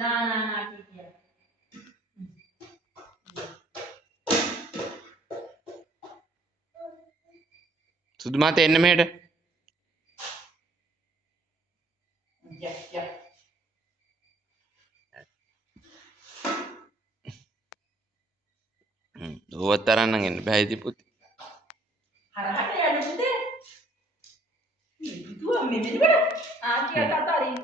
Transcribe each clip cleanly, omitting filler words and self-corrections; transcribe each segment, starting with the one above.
නා කිය. සුදු මාතේ එන්න මෙහෙට. යක්. ඕවත් තරන්න එන්න බෑ ඉතින් පුතේ. හරහට යන්න පුතේ. දුව මෙන්න බෑ. ආච්චිට අතාරින්න.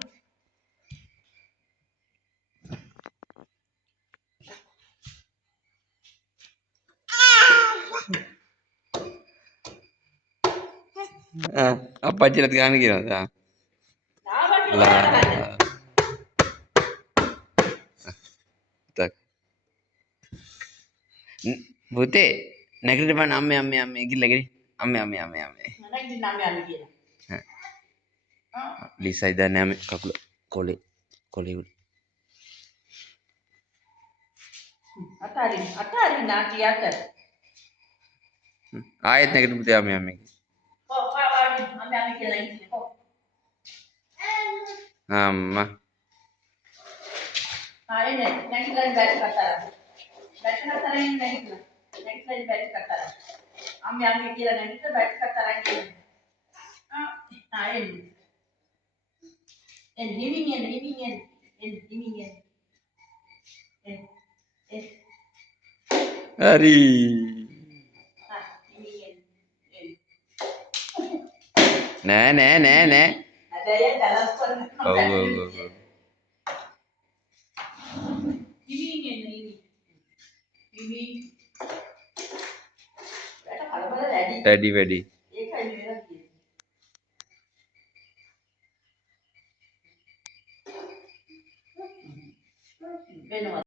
අප්පච්චිලත් ගාන කියනවා. Tak. Putih, negeri depan ame gila gini. Ame. නැගිටින්න අම්මේ කියලා. Lisa ඉදන්නේ ame කකුල කොලේ. අතාරින්න ආච්චි අත. ආයෙත් නැගිටින්න පුතේ ame. ඔව් පාවාඩි අම්මේ කියලා ඉන්නේ. ඔව්. අම්මා. ආයෙ නැගිටලා බැට් කතරා. බැට් කතරෙන් නැගිටලා. නැගිටලා බැට් කතරා. අම්මේ කියලා නැගිටලා බැට් කතරා කියනවා. ආයෙ. හිමින්. Hari. Nè. Ada ya dalam pun. Oh. Ini. Ready. Benar.